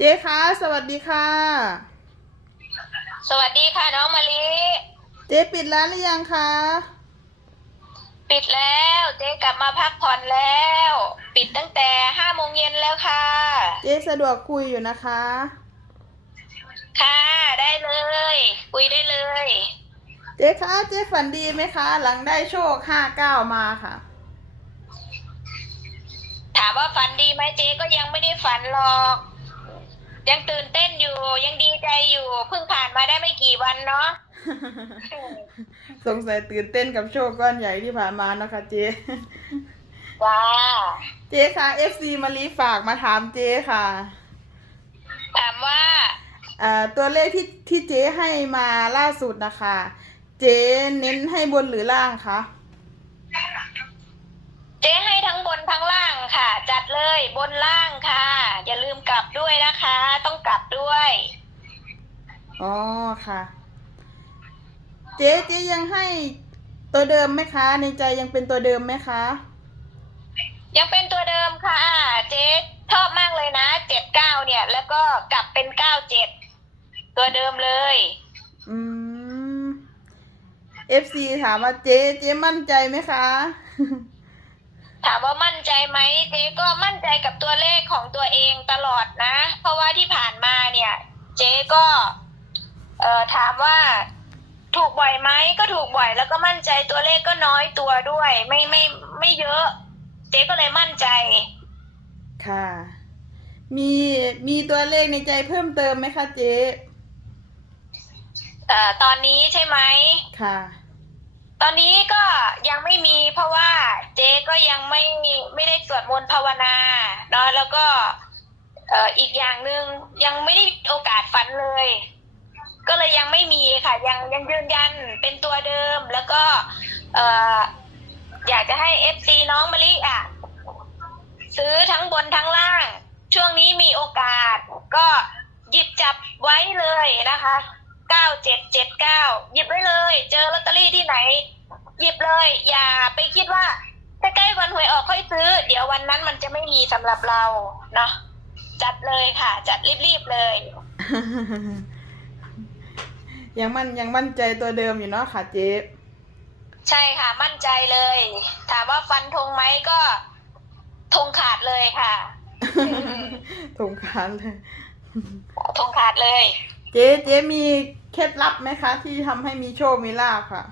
เจ๊คะสวัสดีค่ะ สวัสดีค่ะน้องมะลิ เจ๊ปิดร้านหรือยังคะ ปิดแล้ว เจ๊กลับมาพักผ่อนแล้ว ปิดตั้งแต่ห้าโมงเย็นแล้วค่ะ เจ๊สะดวกคุยอยู่นะคะ ค่ะได้เลย คุยได้เลย เจ๊คะเจ๊ฝันดีไหมคะ หลังได้โชคห้าเก้ามาค่ะ ถามว่าฝันดีไหมเจ๊ก็ยังไม่ได้ฝันหรอก ยังตื่นเต้นอยู่ ยังดีใจอยู่เพิ่งผ่านมาได้ไม่กี่วันเนาะสงสัยตื่นเต้นกับโชคก้อนใหญ่ที่ผ่านมานะคะเจ๊ว้าเจ๊คะ FC มารีฝากมาถามเจ๊ค่ะ ถามว่าอ่าตัวเลขที่ที่เจ๊ให้มาล่าสุดนะคะ เจ๊เน้นให้บนหรือล่างคะ เจ๊ให้ทั้งบนทั้งล่างค่ะ จัด เลยบนล่างค่ะ อย่าลืมกลับด้วยนะคะ ต้องกลับด้วย อ๋อค่ะ เจ๊เจ๊ยังให้ตัวเดิมไหมคะ ในใจยังเป็นตัวเดิมไหมคะ ยังเป็นตัวเดิมค่ะ เจ๊ชอบมากเลยนะเจ็ดเก้าเนี่ย แล้วก็กลับเป็นเก้าเจ็ดตัวเดิมเลย อืม FC ถามว่าเจ๊เจ๊มั่นใจไหมคะ ถามว่ามั่นใจไหมเจ๊ก็มั่นใจกับตัวเลขของตัวเองตลอดนะ เพราะว่าที่ผ่านมาเนี่ย เจ๊ก็เอ่อถามว่าถูกบ่อยไหมก็ถูกบ่อย แล้วก็มั่นใจตัวเลขก็น้อยตัวด้วย ไม่ไม่ไม่เยอะ เจ๊ก็เลยมั่นใจ ค่ะ มีมีตัวเลขในใจเพิ่มเติมไหมคะเจ๊เอ่อตอนนี้ใช่ไหมค่ะ ตอนนี้ก็ยังไม่มีเพราะว่าเจ๊ก็ยังไม่ไม่ได้ สวดมนต์ภาวนาเนาะแล้วก็เอ่ออีกอย่างหนึ่งยังไม่ได้มีโอกาสฝันเลย ก็เลยยังไม่มีค่ะ ยังยังยืนยันเป็นตัวเดิม แล้วก็เอ่ออยากจะให้เอฟซีน้องมะลิอะ ซื้อทั้งบนทั้งล่าง ช่วงนี้มีโอกาส ก็หยิบจับไว้เลยนะคะเก้าเจ็ดเจ็ดเก้าหยิบไว้เลย เจอลอตเตอรี่ที่ไหน หยิบเลย อย่าไปคิดว่า ถ้าใกล้วันหวยออกค่อยซื้อ เดี๋ยววันนั้นมันจะไม่มีสำหรับเราเนาะจัดเลยค่ะ จัดรีบๆเลย ยังมั่นยังมั่นใจตัวเดิมอยู่เนาะค่ะเจ๊ใช่ค่ะ มั่นใจเลย ถามว่าฟันธงไหมก็ธงขาดเลยค่ะถงคานเลยธงขาดเลย เจ๊เจ๊มีเคล็ดลับไหมคะ ที่ทำให้มีโชคมีลาภค่ะ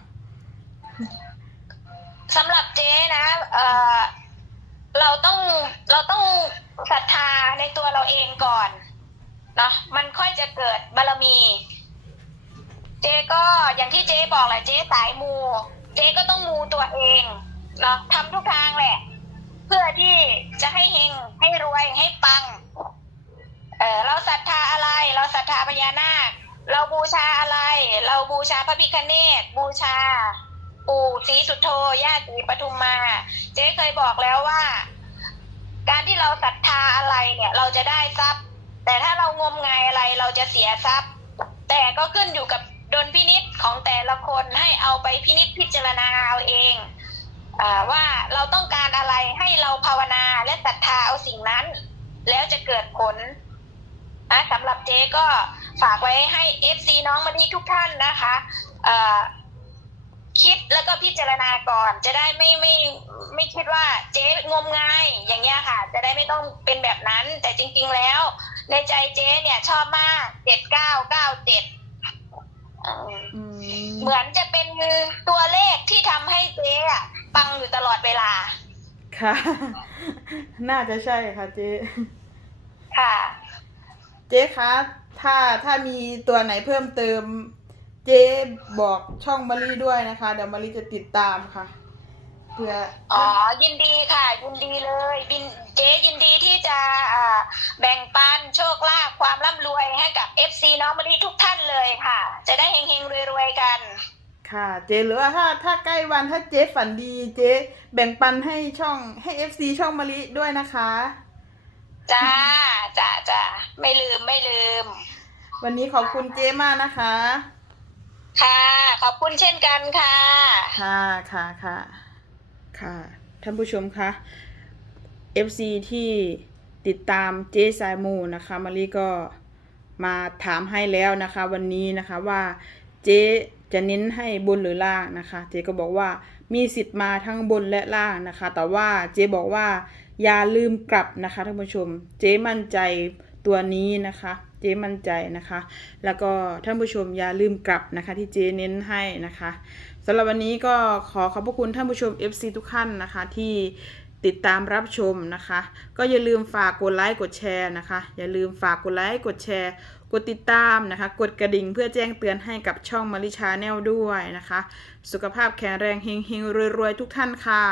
สำหรับเจ๊นะเอ่อเราต้องเราต้องศรัทธาในตัวเราเองก่อนเนาะมันค่อยจะเกิดบารมี เจ๊ก็อย่างที่เจ๊บอกแหละเจ๊สายมู เจ๊ก็ต้องมูตัวเองเนาะทำทุกทางแหละ เพื่อที่จะให้เฮงให้รวยให้ปัง เออเราศรัทธาอะไร เราศรัทธาพญานาค เราบูชาอะไร เราบูชาพระพิฆเนศบูชา ปู่ศรีสุโธย่าศรีปทุมมา เจ๊เคยบอกแล้วว่า การที่เราศรัทธาอะไรเนี่ย เราจะได้ทรัพย์ แต่ถ้าเรางมงายอะไรเราจะเสียทรัพย์ แต่ก็ขึ้นอยู่กับดลพินิษของแต่ละคนให้เอาไปพินิษพิจารณาเอาเองอว่าเราต้องการอะไรให้เราภาวนาและศรัทธาเอาสิ่งนั้น แล้วจะเกิดผลนะสำหรับเจ๊ก็ฝากไว้ให้ FC น้องมาที่ทุกท่านนะคะ คิดแล้วก็พิจารณาก่อน จะได้ไม่ไม่ไม่คิดว่าเจ๊งมงายอย่างเงี้ยค่ะ จะได้ไม่ต้องเป็นแบบนั้น แต่จริง ๆแล้ว ในใจเจ๊เนี่ยชอบมากเจ็ดเก้าเก้าเจ็ดอืมเหมือนจะเป็นตัวเลขที่ทำให้เจ๊อะปังอยู่ตลอดเวลา ค่ะ น่าจะใช่ค่ะเจ๊ค่ะ เจ๊คะถ้าถ้ามีตัวไหนเพิ่มเติม เจ๊บอกช่องมารีด้วยนะคะ เดี๋ยวมารีจะติดตามค่ะเพื่ออ๋อยินดีค่ะ ยินดีเลยบินเจ๊ยินดีที่จะอ่าแบ่งปันโชคลาภความร่ำรวยให้กับ FC น้องมะลิทุกท่านเลยค่ะ จะได้เฮงๆรวยๆกัน ค่ะ เจ๊หรือว่าถ้าถ้าใกล้วันถ้าเจ๊ฝันดีเจ๊แบ่งปันให้ช่องให้เอฟซีช่องมารีด้วยนะคะจ้าจ้าจ้าไม่ลืมไม่ลืม วันนี้ขอบคุณเจ๊มากนะคะ ค่ะ ขอบคุณเช่นกันค่ะ ค่ะค่ะค่ะค่ะ ท่านผู้ชมคะ FC ที่ติดตามเจ๊สายมูนะคะมารีก็มาถามให้แล้วนะคะ วันนี้นะคะว่าเจ๊จะเน้นให้บนหรือล่างนะคะ เจ๊ก็บอกว่ามีสิทธิ์มาทั้งบนและล่างนะคะ แต่ว่าเจ๊บอกว่าอย่าลืมกลับนะคะท่านผู้ชม เจ๊มั่นใจตัวนี้นะคะ เจ๊มั่นใจนะคะ แล้วก็ท่านผู้ชมอย่าลืมกลับนะคะ ที่เจ๊เน้นให้นะคะสำหรับวันนี้ก็ขอขอบพระคุณท่านผู้ชม FC ทุกท่านนะคะที่ติดตามรับชมนะคะ ก็อย่าลืมฝากกดไลค์กดแชร์นะคะ อย่าลืมฝากกดไลค์กดแชร์ กดติดตามนะคะ กดกระดิ่งเพื่อแจ้งเตือนให้กับช่องมาริชาแนลด้วยนะคะ สุขภาพแข็งแรงเฮงๆรวยๆทุกท่านค่ะ